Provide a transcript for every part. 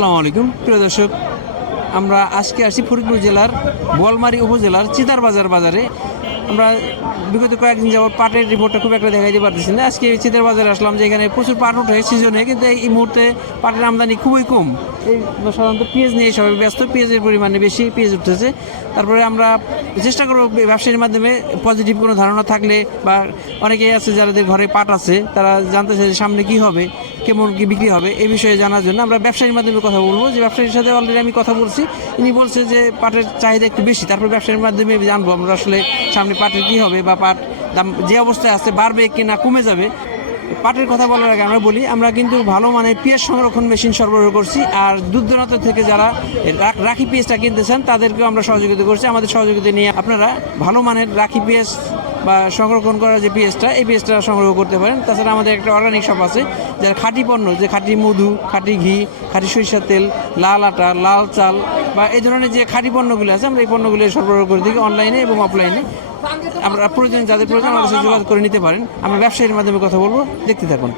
আসসালামু আলাইকুম প্রিয় দর্শক, আমরা আজকে আসছি ফরিদপুর জেলার বোয়ালমারী উপজেলার চিতারবাজার বাজারে। আমরা বিগত কয়েকদিন যাবত পাটের রিপোর্টটা খুব একটা দেখাইতে পারতেছি না। আজকে চিতারবাজারে আসলাম, যে এখানে প্রচুর পাট ওঠে সিজনে, কিন্তু এই মুহূর্তে পাটের আমদানি খুবই কম। এই সাধারণত পেঁয়াজ নিয়ে সবাই ব্যস্ত, পেঁয়াজের পরিমাণে বেশি পেঁয়াজ উঠতেছে। তারপরে আমরা চেষ্টা করবো ব্যবসায়ীর মাধ্যমে পজিটিভ কোনো ধারণা থাকলে, বা অনেকেই আছে যাদের ঘরে পাট আছে, তারা জানতে চায় যে সামনে কী হবে, কেমন কি বিক্রি হবে, এই বিষয়ে জানার জন্য আমরা ব্যবসায়ীর মাধ্যমে কথা বলবো। যে ব্যবসায়ীর সাথে অলরেডি আমি কথা বলছি, ইনি বলছে যে পাটের চাহিদা একটু বেশি। তারপর ব্যবসায়ীর মাধ্যমে জানবো আমরা আসলে সামনে পাটের কী হবে, বা পাট দাম যে অবস্থায় আছে বাড়বে কি না কমে যাবে। পাটের কথা বলার আগে আমরা বলি, আমরা কিন্তু ভালো মানের পেঁয়াজ সংরক্ষণ মেশিন সরবরাহ করছি। আর দূর দূরান্ত থেকে যারা রাখি পেঁয়াজটা কিনতে চান তাদেরকেও আমরা সহযোগিতা করছি। আমাদের সহযোগিতা নিয়ে আপনারা ভালো মানের রাখি পেঁয়াজ বা সংরক্ষণ করা যে পেঁয়াজটা, এই পেঁয়াজটা সংগ্রহ করতে পারেন। তাছাড়া আমাদের একটা অর্গানিক শপ আছে, যার খাঁটি পণ্য, যে খাঁটি মধু, খাঁটি ঘি, খাঁটি সরিষার তেল, লাল আটা, লাল চাল বা এই ধরনের যে খাঁটি পণ্যগুলো আছে, আমরা এই পণ্যগুলো সরবরাহ করে থাকি অনলাইনে এবং অফলাইনে। আমরা প্রয়োজন, যাদের প্রয়োজন আমাদের সাথে যোগাযোগ করে নিতে পারেন। আমরা ব্যবসায়ীর মাধ্যমে কথা বলবো, দেখতে থাকুন।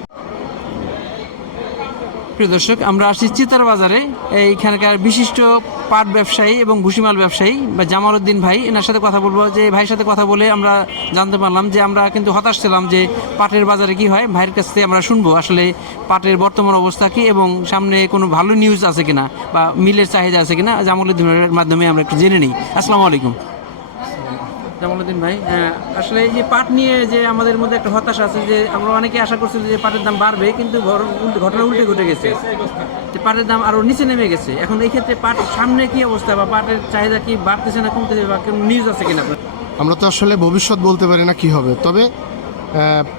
প্রিয় দর্শক, আমরা আসছি চিতার বাজারে। এইখানকার বিশিষ্ট পাট ব্যবসায়ী এবং ভুসিমাল ব্যবসায়ী বা জামাল উদ্দিন ভাই, এনার সাথে কথা বলবো। যে ভাইয়ের সাথে কথা বলে আমরা জানতে পারলাম যে আমরা কিন্তু হতাশ ছিলাম যে পাটের বাজারে কি হয়। ভাইয়ের কাছ থেকে আমরা শুনবো আসলে পাটের বর্তমান অবস্থা কি এবং সামনে কোনো ভালো নিউজ আছে কিনা বা মিলের চাহিদা আছে কিনা, জামাল উদ্দিন ভাইয়ের মাধ্যমে আমরা একটু জেনে নিই। আসসালামু আলাইকুম জামালউদ্দিন ভাই। আসলে এই যে পাট নিয়ে যে আমাদের মধ্যে একটা হতাশা আছে, যে আমরা অনেকে আশা করছিলাম যে পাটের দাম বাড়বে, কিন্তু ঘটনা উল্টে ঘটে গেছে, যে পাটের দাম আরও নিচে নেমে গেছে। এখন এই ক্ষেত্রে পাট সামনে কি অবস্থা, বা পাটের চাহিদা কি বাড়তেছে না কমতেছে, বা কোনো নিউজ আছে কিনা? আমরা তো আসলে ভবিষ্যৎ বলতে পারি না কি হবে, তবে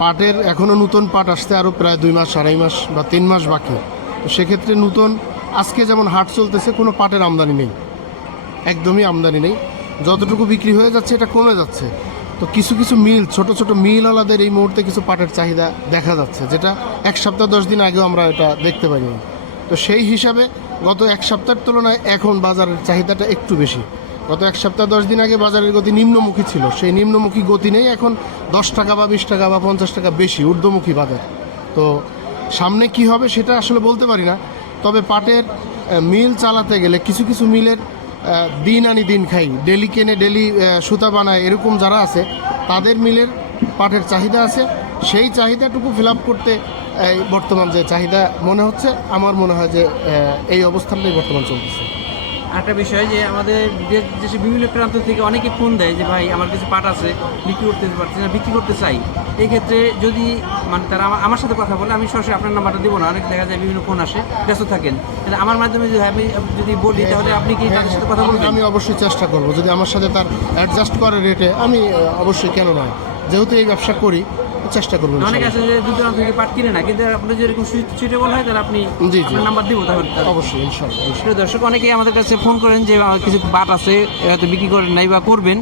পাটের এখনও নতুন পাট আসতে আরও প্রায় 2 মাস, 2.5 মাস বা 3 মাস বাকি। তো সেক্ষেত্রে নতুন আজকে যেমন হাট চলতেছে, কোনো পাটের আমদানি নেই, একদমই আমদানি নেই। যতটুকু বিক্রি হয়ে যাচ্ছে এটা কমে যাচ্ছে। তো কিছু কিছু মিল, ছোট ছোট মিলওয়ালাদের এই মুহূর্তে কিছু পাটের চাহিদা দেখা যাচ্ছে, যেটা 1 সপ্তাহ 10 দিন আগেও আমরা এটা দেখতে পারিনি। তো সেই হিসাবে গত 1 সপ্তাহের তুলনায় এখন বাজারের চাহিদাটা একটু বেশি। গত 1 সপ্তাহ 10 দিন আগে বাজারের গতি নিম্নমুখী ছিল, সেই নিম্নমুখী গতি নেই এখন। 10 টাকা বা 20 টাকা বা 50 টাকা বেশি ঊর্ধ্বমুখী বাজার। তো সামনে কি হবে সেটা আসলে বলতে পারি না। তবে পাটের মিল চালাতে গেলে কিছু কিছু মিলের দিন আনি দিন খাই, ডেলি কেনে ডেলি সুতা বানায়, এরকম যারা আছে তাদের মিলের পাটের চাহিদা আছে। সেই চাহিদাটুকু ফিল আপ করতে বর্তমান যে চাহিদা মনে হচ্ছে, আমার মনে হয় যে এই অবস্থানটাই বর্তমান চলতেছে। একটা বিষয়, যে আমাদের দেশে বিভিন্ন প্রান্ত থেকে অনেকে ফোন দেয় যে ভাই আমার কিছু পাট আছে, বিক্রি করতে পারছি না, বিক্রি করতে চাই। এই ক্ষেত্রে যদি মানে তারা আমার সাথে কথা বলে, আমি সরাসরি আপনার নাম্বারটা দেবো না, অনেক দেখা যায় বিভিন্ন ফোন আসে, ব্যস্ত থাকেন, কিন্তু আমার মাধ্যমে যদি আমি যদি বলি, তাহলে আপনি কি তাদের সাথে কথা বলবেন? আমি অবশ্যই চেষ্টা করব, যদি আমার সাথে তার অ্যাডজাস্ট করে রেটে, আমি অবশ্যই, কেন নয়, যেহেতু এই ব্যবসা করি চেষ্টা করবো। অনেক আছে যে দূর দূরান্ত থেকে পাট কিনে না, কিন্তু আপনি যদি এরকম সুইটেবল হয় তাহলে আপনি নাম্বার দিব, তাহলে অবশ্যই ইনশাআল্লাহ। দর্শক অনেকেই আমাদের কাছে ফোন করেন যে কিছু পাট আছে, হয়তো বিক্রি করেন নাই বা করবেন,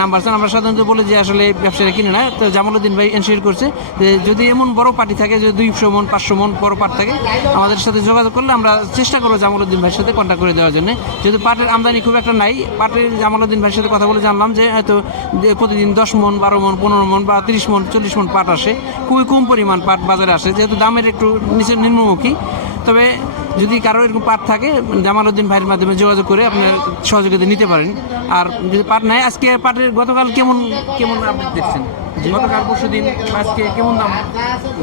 নাম্বার চান। আমরা সাধারণত বলে যে আসলে ব্যবসায়ীরা কিনে না। তো জামালউদ্দিন ভাই এনশিওর করছে যে যদি এমন বড় পার্টি থাকে, যে 200 মন 500 মন বড় পাট থাকে, আমাদের সাথে যোগাযোগ করলে আমরা চেষ্টা করবো জামালউদ্দিন ভাইয়ের সাথে কন্ট্যাক্ট করে দেওয়ার জন্য। যেহেতু পাটের আমদানি খুব একটা নাই, পাটের জামালউদ্দিন ভাইয়ের সাথে কথা বলে জানলাম যে হয়তো প্রতিদিন 10 মন 12 মন 15 মন বা 30 মন 40 মন পাট আসে, খুবই কম পরিমাণ পাট বাজারে আসে, যেহেতু দামের একটু নিম্নমুখী। তবে যদি কারো এরকম পাট থাকে, জামালউদ্দিন ভাইয়ের মাধ্যমে যোগাযোগ করে আপনার সহযোগিতা নিতে পারেন। আর যদি পাট নাই, আজকে পাটের গতকাল কেমন আপডেট দেখছেন? গতকাল পরশু দিন আজকে কেমন দাম?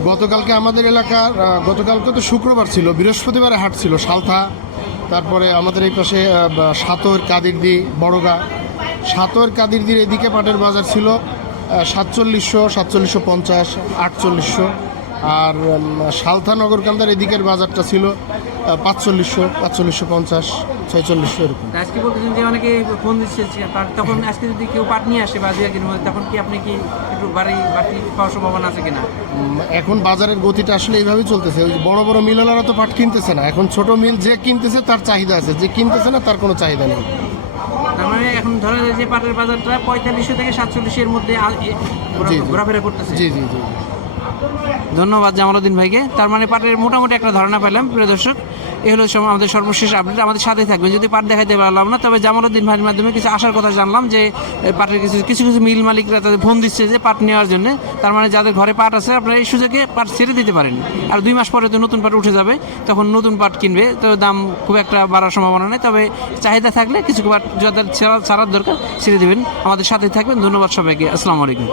গতকালকে আমাদের এলাকার, গতকালকে তো শুক্রবার ছিল, বৃহস্পতিবারে হাট ছিল সালথা, তারপরে আমাদের এই পাশে সাতর, কাদিরদি, বড়গা। সাতর কাদিরদির এদিকে পাটের বাজার ছিল 4700, 4750, 4800। আর সালথা নগরকান্দার এদিকের বাজারটা ছিল 4500, 4550, 4600 এরকম। আজকে বলতেছেন যে অনেকে ফোন দিচ্ছে, তখন আজকে যদি কেউ পাট নিয়ে আসে বা তখন কি আপনি কি একটু বাড়ি পাওয়ার সম্ভাবনা আছে কিনা? এখন বাজারের গতিটা আসলে এইভাবেই চলতেছে। ওই বড় বড় মিলওয়ালারা তো পাট কিনতেছে না, এখন ছোট মিল যে কিনতেছে তার চাহিদা আছে, যে কিনতেছে না তার কোনো চাহিদা নেই। তার মানে এখন ধরা যায় যে পাটের বাজারটা 4500 থেকে 4700 এর মধ্যে ঘোরাফেরা করতেছে। জি জি জি। ধন্যবাদ জামালউদ্দিন ভাইকে। তার মানে পাটের মোটামুটি একটা ধারণা পেলাম। প্রিয় দর্শক, এই হলো আমাদের সর্বশেষ আপডেট। আমাদের সাথেই থাকবেন। যদি পাট দেখাতে পারলাম না, তবে জামালউদ্দিন ভাইয়ের মাধ্যমে কিছু আসার কথা জানলাম যে পাটের কিছু কিছু কিছু মিল মালিকরা তাদের ফোন দিচ্ছে যে পাট নেওয়ার জন্য। তার মানে যাদের ঘরে পাট আছে আপনারা এই সুযোগে পাট ছেড়ে দিতে পারেন। আর 2 মাস পরে তো নতুন পাট উঠে যাবে, তখন নতুন পাট কিনবে, তো দাম খুব একটা বাড়ার সম্ভাবনা নেই। তবে চাহিদা থাকলে কিছু পাট যাদের ছাড়ার দরকার ছেড়ে দেবেন। আমাদের সাথেই থাকবেন। ধন্যবাদ সবাইকে। আসসালামু আলাইকুম।